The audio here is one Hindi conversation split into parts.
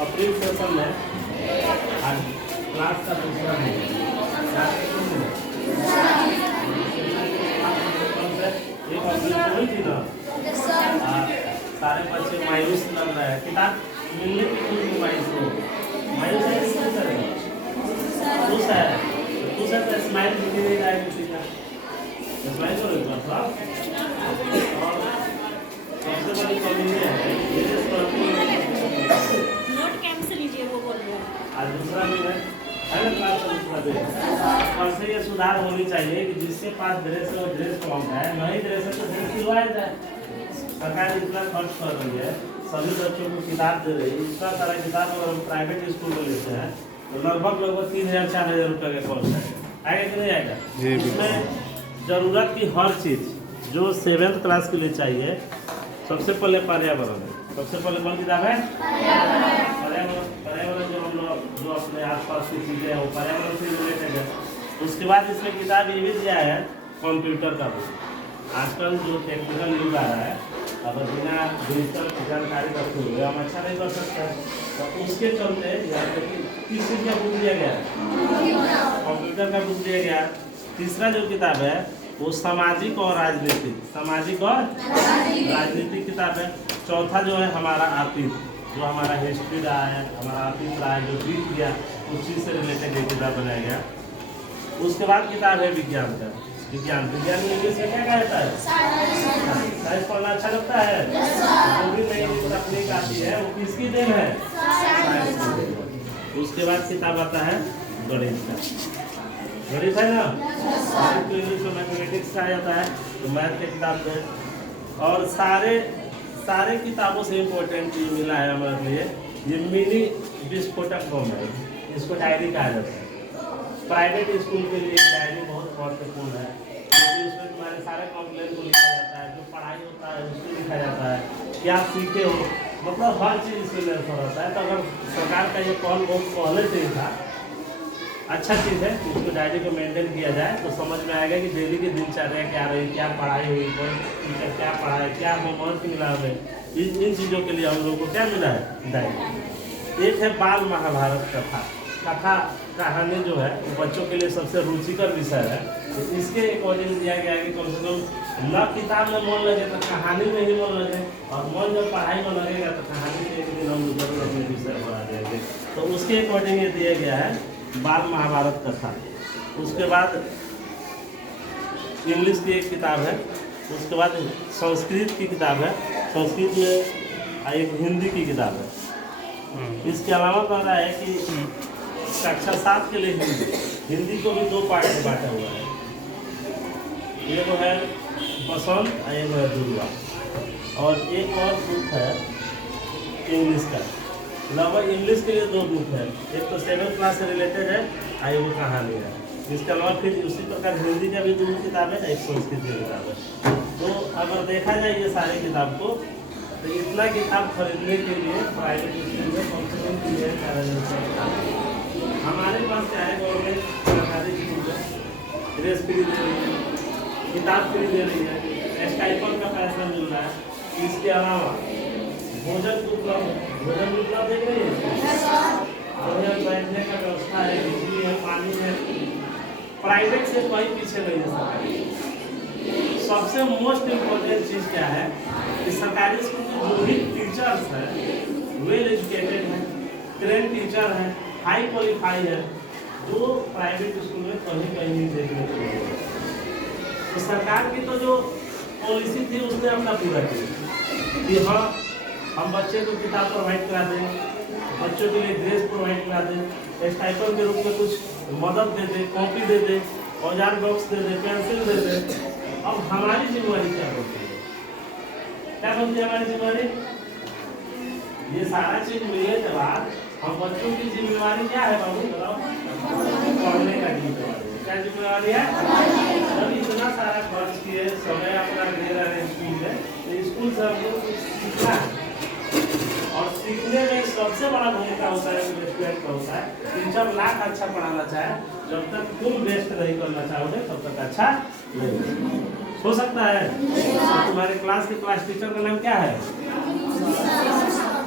अप्रैल सेशन में आज क्लास का दूसरा दिन एक अप्रैल को हुई थी ना। सारे बच्चे मायूस लग रहे हैं, किताब मिलने की कोई मायूस हो मायूस है खुश है खुश है तो स्माइल दिखी नहीं रहा है किसी का स्माइल करो एक बार थोड़ा। और सबसे बड़ी कमी ये है नोट कैंसिल लीजिए वो बोल रहे हैं। आज दूसरा दिन है ना क्लास का दूसरा दिन और से ये सुधार होनी चाहिए कि जिसके पास ड्रेस है वो ड्रेस कम है, नहीं ड्रेस है तो ड्रेस सिलवाया जाए। सरकार इतना खर्च कर रही है, सभी बच्चों को किताब दे रही है, इतना सारा किताब अगर हम प्राइवेट स्कूल में लेते हैं तो लगभग 3000-4000 रुपये का कॉस्ट है। आएगा कि नहीं आएगा? इसमें ज़रूरत की हर चीज़ जो 7th क्लास के लिए चाहिए, सबसे पहले पर्यावरण है। सबसे पहले कौन किताब है? पर्यावरण जो हम लोग जो अपने आसपास की चीज़ें हैं वो पर्यावरण से रिलेटेड है। उसके बाद इसमें किताब ये भी दिया है कंप्यूटर का भी। आजकल जो टेक्निकल युग आ रहा है, अगर बिना डिजिटल जानकारी रखे हुए हम अच्छा नहीं कर सकते। तो उसके चलते यहाँ पे किस चीज़ का बुक दिया गया? कंप्यूटर का बुक दिया गया। तीसरा जो किताब है वो सामाजिक और राजनीतिक किताब है। चौथा जो है हमारा अतीत, जो हमारा हिस्ट्री रहा है, हमारा अतीत रहा है, जो बीत गया उस चीज़ से रिलेटेड ये किताब बनाया गया। उसके बाद किताब है विज्ञान का। विज्ञान इंग्लिश में क्या कहता है? साइंस पढ़ना अच्छा लगता है? जो भी नई तकनीक आती है वो किसकी देन है? साइंस की देन। उसके बाद किताब आता है गणित का। गणित है ना, तो इंग्लिश में मैथमेटिक्स का आ जाता है, तो मैथ की किताब है। और सारे किताबों से इम्पोर्टेंट चीज मिला है हमारे लिए, ये मिनी विस्फोटक बम है। इसको डायरी कहा जाता है। प्राइवेट स्कूल के लिए डायरी बहुत महत्वपूर्ण है, क्योंकि उसमें तुम्हारे सारे कंप्लेंट को लिखा जाता है, जो पढ़ाई होता है उसको लिखा जाता है, क्या सीखे हो, मतलब हर चीज़ इसमें निर्भर होता है। तो अगर सरकार का ये पहल बहुत पहले से ही था, अच्छा चीज़ है कि उसको डायरी को मेंटेन किया जाए, तो समझ में आएगा कि डेली की दिनचर्या क्या रही, क्या पढ़ाई हुई, कौन टीचर क्या पढ़ाए, क्या होमवर्क मिला हमें, इन चीज़ों के लिए हम लोगों को क्या मिला है डायरी। एक है बाल महाभारत कहानी जो है वो बच्चों के लिए सबसे रुचिकर विषय है। तो इसके अकॉर्डिंग दिया गया है कि कम से कम न किताब में मन लगे तो कहानी में ही मन लगे, और मन जब पढ़ाई में लगेगा तो कहानी में एक दिन हम जरूर अपने विषय पढ़ा देंगे। तो उसके अकॉर्डिंग ये दिया गया है बाल महाभारत कथा। उसके बाद इंग्लिश की एक किताब है। उसके बाद संस्कृत की किताब है, संस्कृत में एक हिंदी की किताब है। इसके अलावा कह रहा है कि कक्षा 7 के लिए हिंदी को भी 2 पार्ट में बांटा हुआ है। एक है बसंत और एक है दुर्गा, और एक और बुक है इंग्लिश का। लगभग इंग्लिश के लिए 2 बुक है, एक तो 7th क्लास से रिलेटेड है और एक कहानी है। इसके अलावा फिर उसी प्रकार हिंदी का भी 2 किताब है, एक संस्कृत की किताब है। तो अगर देखा जाए ये सारी किताब को, तो इतना किताब खरीदने के लिए प्राइवेट स्कूल में कम से कम 3000 हमारे पास क्या है, गवर्नमेंट सरकारी स्कूल में ड्रेस फ्री दे रही है, किताब फ्री दे रही है, स्टाइपेंड का पैसा मिल रहा है। इसके अलावा भोजन उपलब्ध देख रही है, भोजन बैठने का व्यवस्था है, बिजली है, पानी है। प्राइवेट से कोई पीछे नहीं है सरकारी। सबसे मोस्ट इम्पोर्टेंट चीज़ क्या है कि सरकारी स्कूल में जो भी टीचर्स हैं वेल एजुकेटेड हैं, ट्रेन टीचर हैं, हाई क्वालिफाई है, जो प्राइवेट स्कूल में कहीं नहीं देखने को मिलेगा। तो सरकार की तो जो पॉलिसी थी उसने अपना पूरा किया कि हाँ हम बच्चे को किताब प्रोवाइड करा दें, बच्चों के लिए ड्रेस प्रोवाइड करा दें, स्टाइपेंड के रूप में कुछ मदद दे दें, कॉपी दे दें, औजार बॉक्स दे दें, पेंसिल दे दें। अब हमारी जिम्मेवारी क्या होती है? क्या बनती है हमारी जिम्मेवारी? ये सारा चीज मिलने के बाद हम बच्चों की जिम्मेवारी क्या है बाबू बताओ? पढ़ने का जिम्मेवारी। क्या जिम्मेवारी है? जब इतना सारा खर्च किए, समय अपना दे रहे हैं स्कूल में, तो स्कूल से हम लोग कुछ सीखना है। और सीखने में सबसे बड़ा भूमिका होता है इन्वेस्टमेंट का होता है। टीचर लाख अच्छा पढ़ाना चाहे, जब तक तुम वेस्ट नहीं करना चाहोगे तब तक अच्छा नहीं हो सकता है। तो तुम्हारे क्लास के क्लास टीचर का नाम क्या है?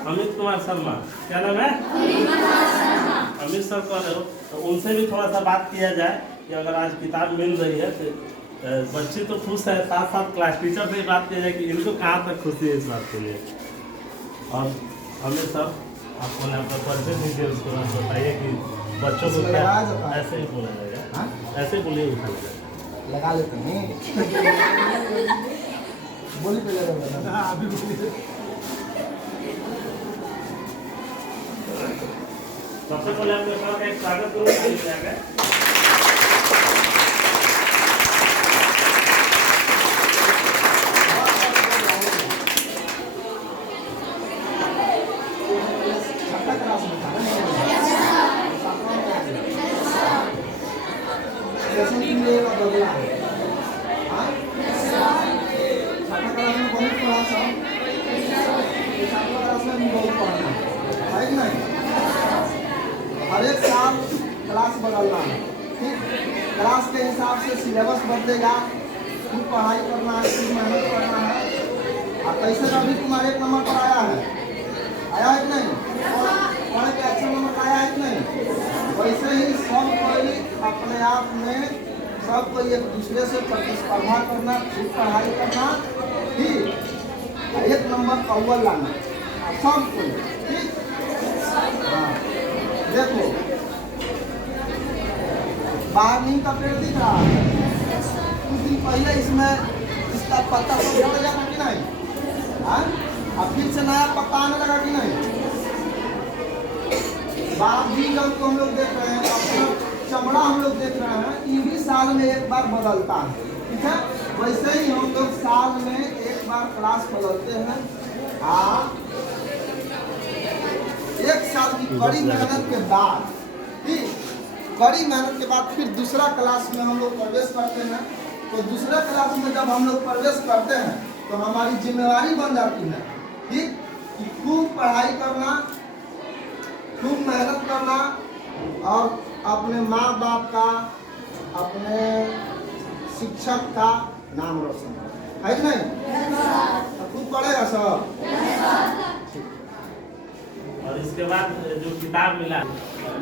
अमित कुमार शर्मा। क्या नाम है? अमित सर कह रहे हो, तो उनसे भी थोड़ा सा बात किया जाए कि अगर आज किताब मिल रही है तो बच्चे तो खुश है, साथ साथ क्लास टीचर से भी बात किया जाए कि इनको कहाँ तक खुशी है इस बात के लिए। और अमित सर आपको आपका परिचय दीजिए, उसके बाद बताइए कि बच्चों को क्या ऐसे ही बोला जाएगा, ऐसे ही बोलिए उठा जाएगा, लगा लेते हैं बोली पहले अभी बोलिए। सबसे पहले आपके साथ एक स्वागत करूँ जाएगा। हर एक साल क्लास बदलना है, ठीक। क्लास के हिसाब से सिलेबस बदलेगा, खूब पढ़ाई करना है, खूब मेहनत करना है। और कैसे रवि कुमार 1 नंबर पर आया है कि नहीं? पढ़ के अच्छा नंबर आया है कि नहीं? वैसे ही सब कोई अपने आप में सब कोई एक दूसरे से प्रतिस्पर्धा करना, खूब पढ़ाई करना, ठीक। 1 नंबर अव्वल लाना सब कोई, ठीक। देखो बाहर नीम का पेड़ दिख रहा है, कुछ दिन पहले इसमें इसका पत्ता सब झड़ गया था कि नहीं? अब फिर से नया पत्ता आने लगा कि नहीं? बाग भी रंग को हम लोग देख रहे हैं, अपना चमड़ा हम लोग देख रहे हैं, ये भी साल में एक बार बदलता है, ठीक है। वैसे ही हम लोग साल में एक बार क्लास बदलते हैं। एक साल की कड़ी मेहनत के बाद, ठीक, कड़ी मेहनत के बाद फिर दूसरा क्लास में हम लोग प्रवेश करते हैं। तो दूसरा क्लास में जब हम लोग प्रवेश करते हैं तो हमारी जिम्मेवारी बन जाती है, ठीक, कि खूब पढ़ाई करना, खूब मेहनत करना और अपने माँ बाप का, अपने शिक्षक का नाम रोशन करना, है कि नहीं? तो खूब पढ़ेगा सब। और इसके बाद जो किताब मिला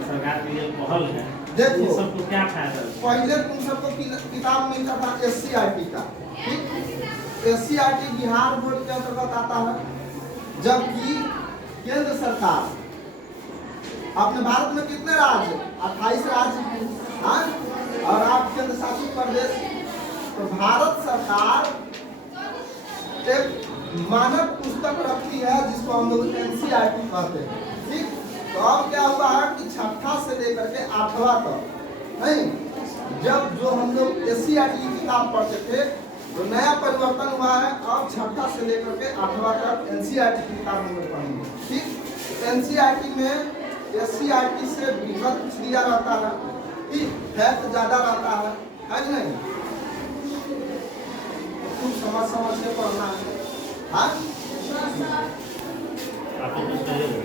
सरकार की ये पहल है, देखो ये सबको क्या फायदा? पहले तुम सबको किताब मिलता था SCRT का, ठीक। SCRT बिहार बोर्ड के अंतर्गत आता है, जबकि केंद्र सरकार, अपने भारत में कितने राज्य? 28 राज्य, हाँ, और 8 केंद्र शासित प्रदेश। तो भारत सरकार एक मानक पुस्तक रखती है जिसको हम लोग NCERT कहते हैं, ठीक। तो अब क्या हुआ है कि 6ठा से लेकर के 8वां तक, नहीं, जब जो हम लोग SCERT की किताब पढ़ते थे तो नया परिवर्तन हुआ है। अब 6ठा से लेकर के 8वां तक NCERT की किताब हम लोग पढ़ेंगे, ठीक। NCERT में SCERT से विगत कुछ दिया रहता है, ठीक, फैक्ट ज्यादा रहता है कि नहीं? खूब समझ के पढ़ना है, हाँ? आपको कुछ कहिएगा?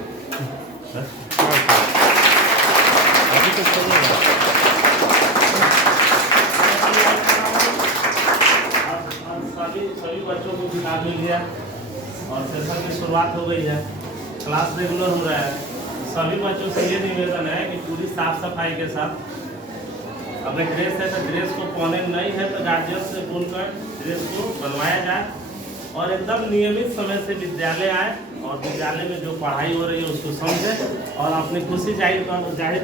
अभी कुछ कहिएगा? सभी बच्चों को किताब मिल गया और सेशन की शुरुआत हो गई है, क्लास रेगुलर हो रहा है। सभी बच्चों से ये निवेदन है कि पूरी साफ सफाई के साथ, अगर ड्रेस है तो ड्रेस को पहने, नहीं है तो गार्जियन से बोलकर ड्रेस को बनवाया जाए और एकदम नियमित समय से विद्यालय आए और विद्यालय में जो पढ़ाई हो रही है उसको समझे और अपनी खुशी जाहिर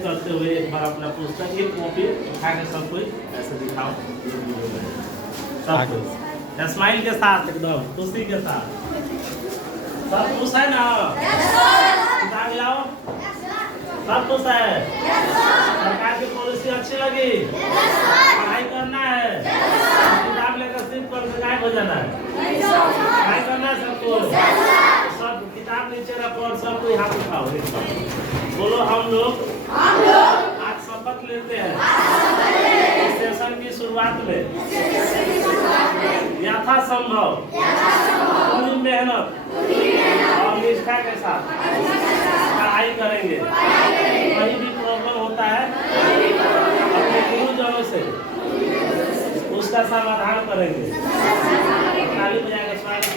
करते हुए एक बार अपना पुस्तक, एक कॉपी उठा के सब कोई ऐसे दिखाओ, सब कोई स्माइल के साथ, एकदम खुशी के साथ। सब खुश है ना? किताब लाओ, सब खुश है? सरकार की पॉलिसी अच्छी लगी? पढ़ाई करना है, किताब लेकर सिर्फ पर हो जाना है, पढ़ाई करना है सबको। सब किताब नीचे रखो और सब कोई हाथ उठाओ, बोलो हम लोग आज शपथ लेते हैं इस सेशन की शुरुआत में यथासंभव पूरी मेहनत और निष्ठा के साथ पढ़ाई करेंगे। कहीं भी प्रॉब्लम होता है अपने गुरुजनों से उसका समाधान करेंगे। ताली बजाकर स्वागत